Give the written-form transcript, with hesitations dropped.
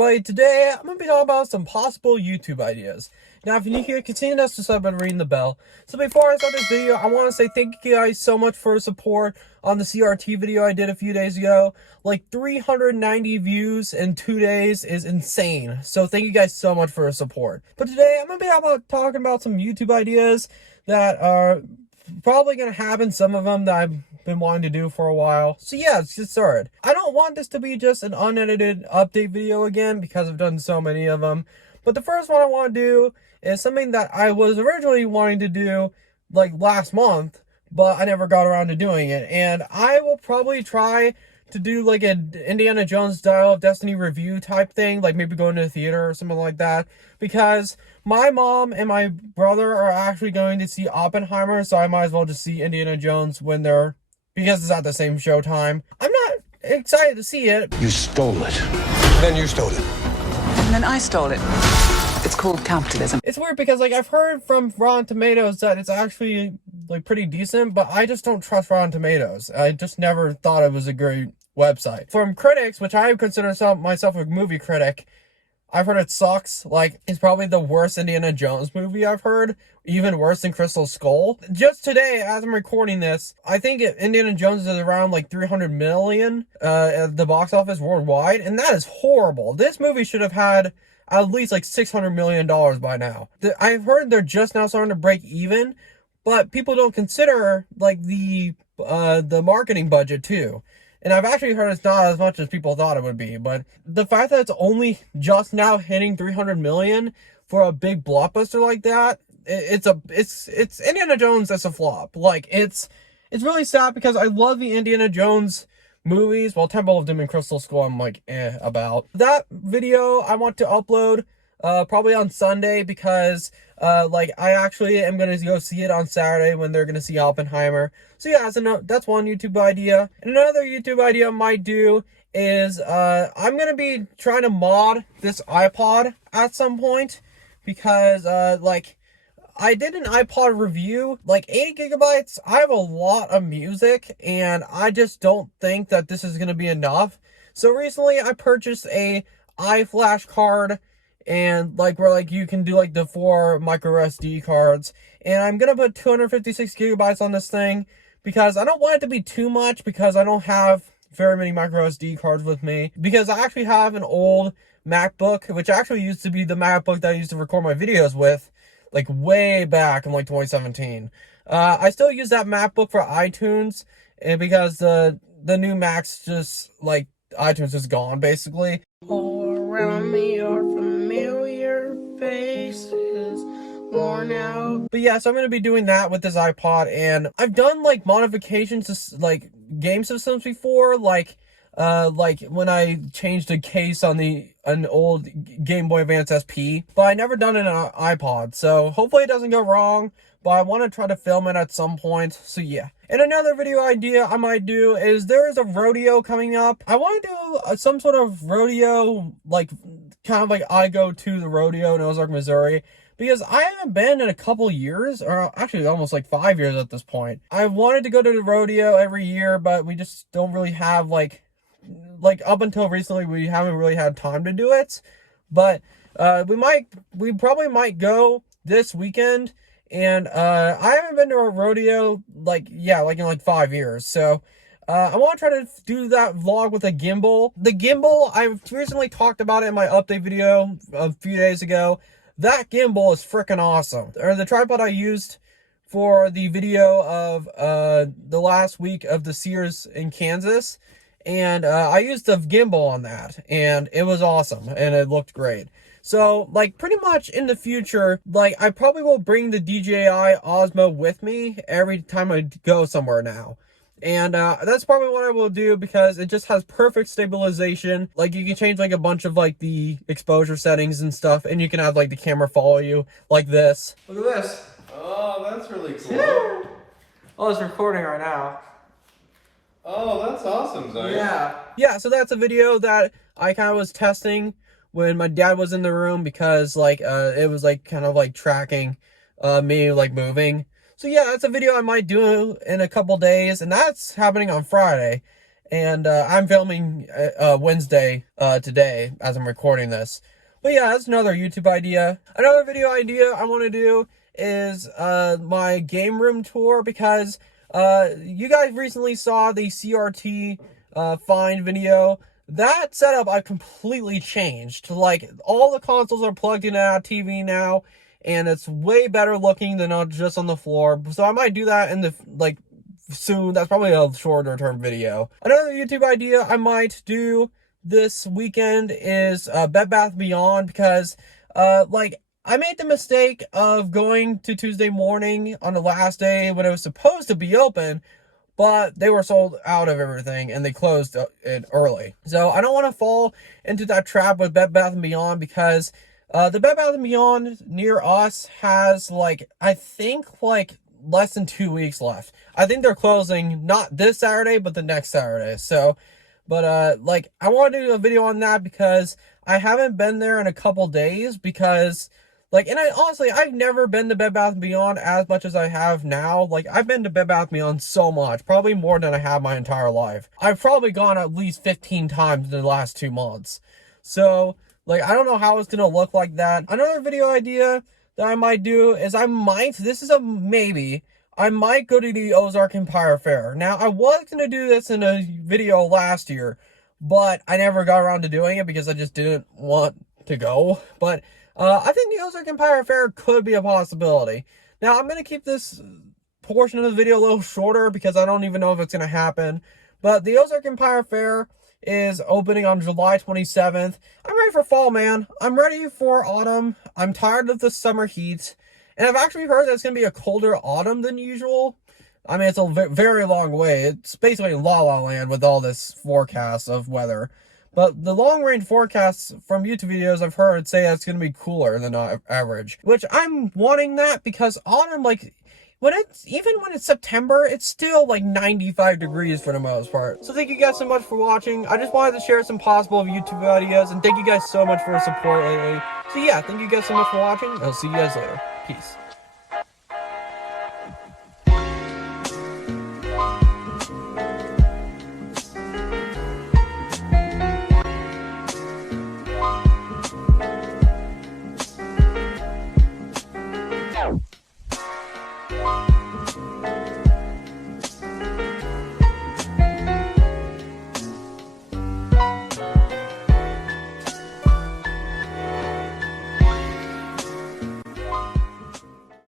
everybody, today I'm going to be talking about some possible YouTube ideas. Now, if you're new here, continue to subscribe by ringing the bell. So before I start this video, I want to say thank you guys so much for the support on the CRT video I did a few days ago. Like 390 views in 2 days is insane. So thank you guys so much for the support. But today I'm going to be talking about some YouTube ideas that are probably going to happen, some of them that I've been wanting to do for a while. So yeah, let's get started. I don't want this to be just an unedited update video again because I've done so many of them. But the first one I want to do is something that I was originally wanting to do like last month, but I never got around to doing it. And I will probably try to do like an Indiana Jones style Destiny review type thing, like maybe going to the theater or something like that, because my mom and my brother are actually going to see Oppenheimer, so I might as well just see Indiana Jones when they're, because it's at the same showtime. I'm not excited to see it. You stole it. Then you stole it. And then I stole it. It's called capitalism. It's weird because like I've heard from Rotten Tomatoes that it's actually like pretty decent, but I just don't trust Rotten Tomatoes. I just never thought it was a great website. From critics, which I consider myself a movie critic, I've heard it sucks. Like, it's probably the worst Indiana Jones movie I've heard. Even worse than Crystal Skull. Just today, as I'm recording this, I think Indiana Jones is around like 300 million at the box office worldwide. And that is horrible. This movie should have had at least like $600 million by now. I've heard they're just now starting to break even. But people don't consider like the marketing budget too. And I've actually heard it's not as much as people thought it would be. But the fact that it's only just now hitting 300 million for a big blockbuster like that, it's Indiana Jones that's a flop. Like, it's really sad because I love the Indiana Jones movies. Well, Temple of Doom and Crystal Skull, I'm like, about. That video I want to upload probably on Sunday because like I actually am going to go see it on Saturday when they're going to see Oppenheimer. So yeah, that's one YouTube idea. And another YouTube idea I might do is I'm going to be trying to mod this iPod at some point because like I did an iPod review, like 80 gigabytes. I have a lot of music and I just don't think that this is going to be enough. So recently I purchased a iFlash card, and like where like you can do like the 4 micro SD cards, and I'm gonna put 256 gigabytes on this thing because I don't want it to be too much because I don't have very many micro SD cards with me, because I actually have an old MacBook, which actually used to be the MacBook that I used to record my videos with like way back in like 2017. I still use that MacBook for iTunes, and because the new Macs just like iTunes is gone basically. All around me are familiar faces, worn out. But yeah, so I'm going to be doing that with this iPod, and I've done like modifications to like game systems before, like when I changed a case on an old Game Boy Advance SP, but I never done it on an iPod, so hopefully it doesn't go wrong. But I want to try to film it at some point, so yeah. And another video idea I might do is there is a rodeo coming up. I want to do some sort of rodeo, like kind of like I go to the rodeo in Ozark, Missouri, because I haven't been in a couple years, or actually almost like 5 years at this point. I wanted to go to the rodeo every year, but we just don't really have like up until recently we haven't really had time to do it. But we probably might go this weekend. And I haven't been to a rodeo like in like 5 years. So I want to try to do that vlog with a gimbal. The gimbal, I've recently talked about it in my update video a few days ago. That gimbal is freaking awesome. Or the tripod I used for the video of the last week of the Sears in Kansas. And I used the gimbal on that, and it was awesome, and it looked great. So, like, pretty much in the future, like, I probably will bring the DJI Osmo with me every time I go somewhere now. And that's probably what I will do because it just has perfect stabilization. Like, you can change, like, a bunch of, like, the exposure settings and stuff, and you can have, like, the camera follow you, like this. Look at this. Oh, that's really cool. Oh, it's recording right now. Oh, that's awesome, Zach. Yeah, so that's a video that I kind of was testing when my dad was in the room because, like, it was, like, kind of, like, tracking me, like, moving. So, yeah, that's a video I might do in a couple days, and that's happening on Friday. And I'm filming Wednesday today as I'm recording this. But yeah, that's another YouTube idea. Another video idea I want to do is my game room tour, because you guys recently saw the CRT find video. That setup I completely changed. Like, all the consoles are plugged in at TV now, and it's way better looking than just on the floor. So I might do that in the soon. That's probably a shorter term video. Another YouTube idea I might do this weekend is Bed Bath & Beyond, because I made the mistake of going to Tuesday morning on the last day when it was supposed to be open, but they were sold out of everything and they closed it early. So I don't want to fall into that trap with Bed Bath & Beyond, because the Bed Bath & Beyond near us has I think less than 2 weeks left. I think they're closing not this Saturday, but the next Saturday. So, but I want to do a video on that because I haven't been there in a couple days, because and I've never been to Bed Bath & Beyond as much as I have now. I've been to Bed Bath & Beyond so much, probably more than I have my entire life. I've probably gone at least 15 times in the last 2 months. So, I don't know how it's going to look like that. Another video idea that I might do is this is a maybe, I might go to the Ozark Empire Fair. Now, I was going to do this in a video last year, but I never got around to doing it because I just didn't want to go. But I think the Ozark Empire Fair could be a possibility. Now, I'm going to keep this portion of the video a little shorter because I don't even know if it's going to happen. But the Ozark Empire Fair is opening on July 27th. I'm ready for fall, man. I'm ready for autumn. I'm tired of the summer heat. And I've actually heard that it's going to be a colder autumn than usual. I mean, it's a very long way. It's basically La La Land with all this forecast of weather. But the long-range forecasts from YouTube videos I've heard say that it's going to be cooler than average. Which I'm wanting that, because autumn, even when it's September, it's still 95 degrees for the most part. So thank you guys so much for watching. I just wanted to share some possible YouTube ideas, and thank you guys so much for your support lately. So yeah, thank you guys so much for watching. I'll see you guys later. Peace.